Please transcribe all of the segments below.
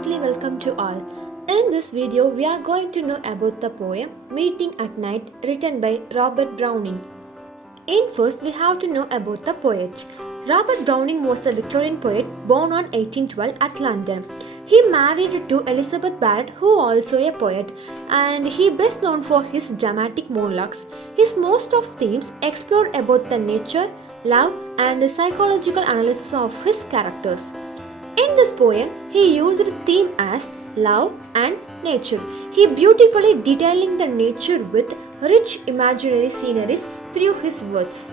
heartily welcome to all. In this video, we are going to know about the poem Meeting at Night written by Robert Browning. In first, we have to know about the poet. Robert Browning was a Victorian poet born on 1812 at London. He married to Elizabeth Barrett, who also a poet, and he best known for his dramatic monologues. His most of themes explore about the nature, love, and psychological analysis of his characters. In this poem, he used theme as love and nature. He beautifully detailing the nature with rich imaginary sceneries through his words.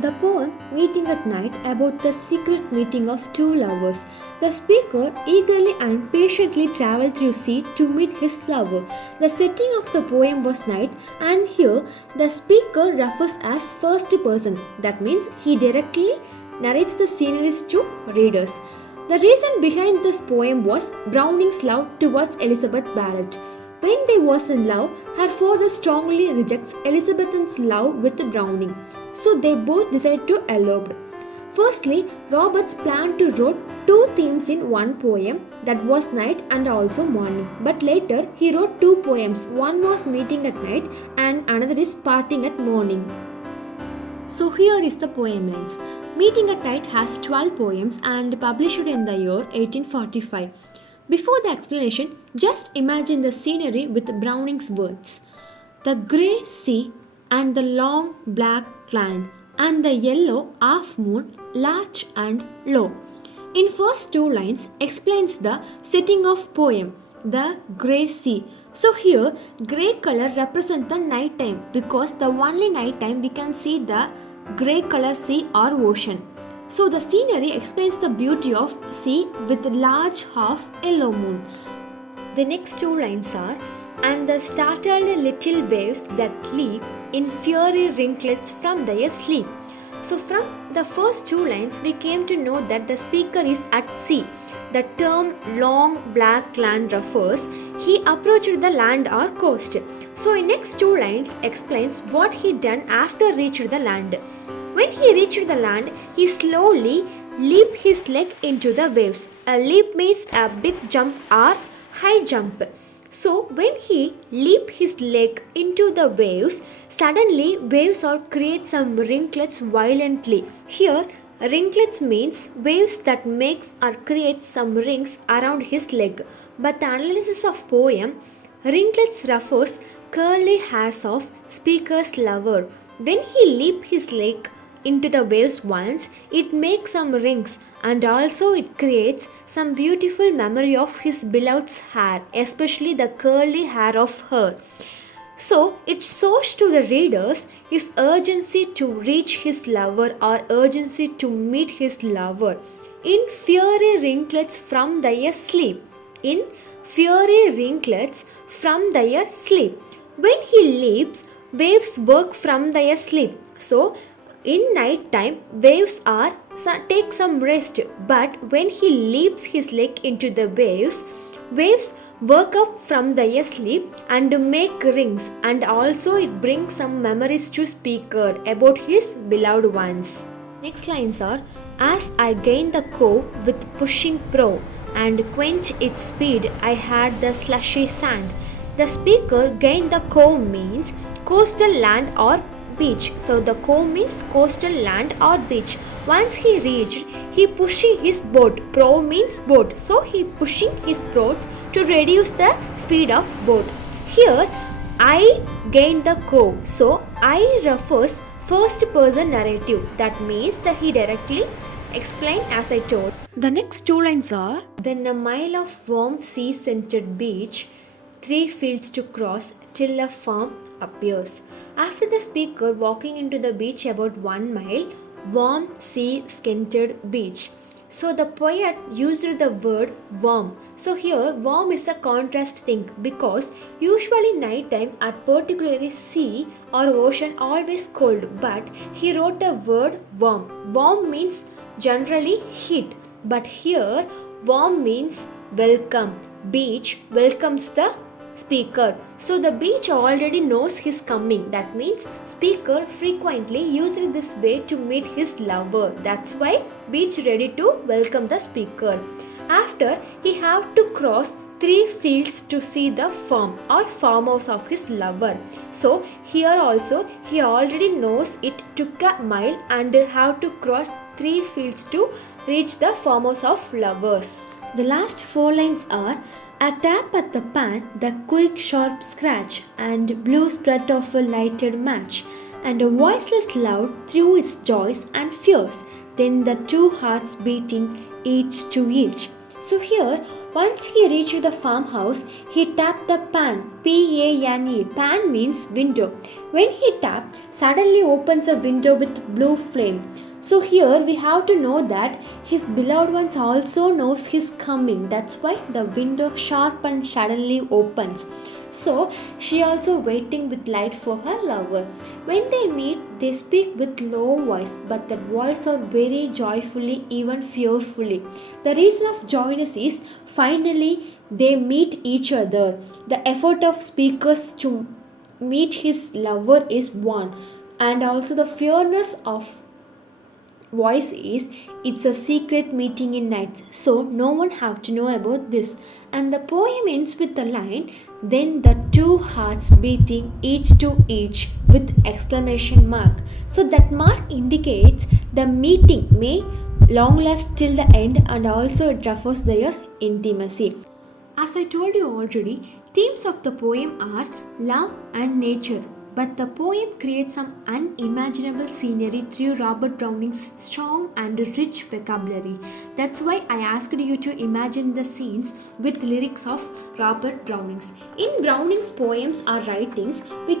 The poem Meeting at Night about the secret meeting of two lovers. The speaker eagerly and patiently traveled through sea to meet his lover. The setting of the poem was night, and here the speaker refers as first person. That means he directly narrates the sceneries to readers. The reason behind this poem was Browning's love towards Elizabeth Barrett. When they was in love, her father strongly rejects Elizabeth's love with Browning, so they both decide to elope. Firstly, Roberts planned to write two themes in one poem, that was night and also morning. But later, he wrote two poems. One was Meeting at Night and another is Parting at Morning. So here is the poem lines. Meeting at Night has 12 poems and published in the year 1845. Before the explanation, just imagine the scenery with Browning's words. The grey sea and the long black land and the yellow half moon large and low. In first two lines explains the setting of poem, the grey sea. So here grey color represents the night time because the only night time we can see the grey color sea or ocean. So the scenery explains the beauty of sea with large half yellow moon. The next two lines are, and the startled little waves that leap in fiery ringlets from their sleep. So from the first two lines we came to know that the speaker is at sea. The term long black land refers he approached the land or coast. So in next two lines explains what he done after reached the land. When he reached the land, he slowly leaped his leg into the waves. A leap means a big jump or high jump. So when he leaped his leg into the waves, suddenly waves or create some ringlets violently. Here ringlets means waves that makes or create some rings around his leg. But the analysis of poem, ringlets refers curly hairs of speaker's lover. When he leap his leg into the waves once, it makes some rings and also it creates some beautiful memory of his beloved's hair, especially the curly hair of her. So it shows to the readers his urgency to reach his lover or urgency to meet his lover. In fiery ringlets from their sleep. In fiery ringlets from their sleep. When he leaps, waves work from their sleep. So in night time, waves are take some rest, but when he leaps his leg into the waves, waves work up from their sleep and make rings, and also it brings some memories to speaker about his beloved ones. Next lines are, as I gained the cove with pushing prow and quench its speed, I had the slushy sand. The speaker gained the cove means coastal land or beach. So the cove means coastal land or beach. Once he reached, he pushing his boat. Prow means boat. So he pushing his boat to reduce the speed of boat. Here I gained the cove. So I refers first person narrative. That means that he directly explained as I told. The next two lines are, then a mile of warm sea scented beach, 3 fields to cross till a farm appears. After the speaker walking into the beach about 1 mile, warm sea scented beach. So the poet used the word warm. So here warm is a contrast thing because usually night time at particularly sea or ocean always cold, but he wrote a word warm. Warm means generally heat, but here warm means welcome. Beach welcomes the speaker. So the beach already knows his coming. That means speaker frequently used this way to meet his lover. That's why beach ready to welcome the speaker. After, he have to cross 3 fields to see the farm or farmhouse of his lover. So here also he already knows it took a mile and have to cross 3 fields to reach the farmhouse of lovers. The last 4 lines are a tap at the pan, the quick sharp scratch, and blue spread of a lighted match, and a voiceless loud through its joys and fears, then the two hearts beating each to each. So here, once he reached the farmhouse, he tapped the pan. P-A-N-E. Pan means window. When he tapped, suddenly opens a window with blue flame. So here we have to know that his beloved ones also knows his coming. That's why the window sharp and suddenly opens. So she also waiting with light for her lover. When they meet, they speak with low voice, but that voice are very joyfully, even fearfully. The reason of joyness is finally they meet each other. The effort of speakers to meet his lover is one, and also the fearness of voice is it's a secret meeting in night, so no one have to know about this. And the poem ends with the line, then the two hearts beating each to each with exclamation mark. So that mark indicates the meeting may long last till the end, and also it refers their intimacy. As I told you already, themes of the poem are love and nature, but the poem creates some unimaginable scenery through Robert Browning's strong and rich vocabulary. That's why I asked you to imagine the scenes with lyrics of Robert Browning's. In Browning's poems or writings, we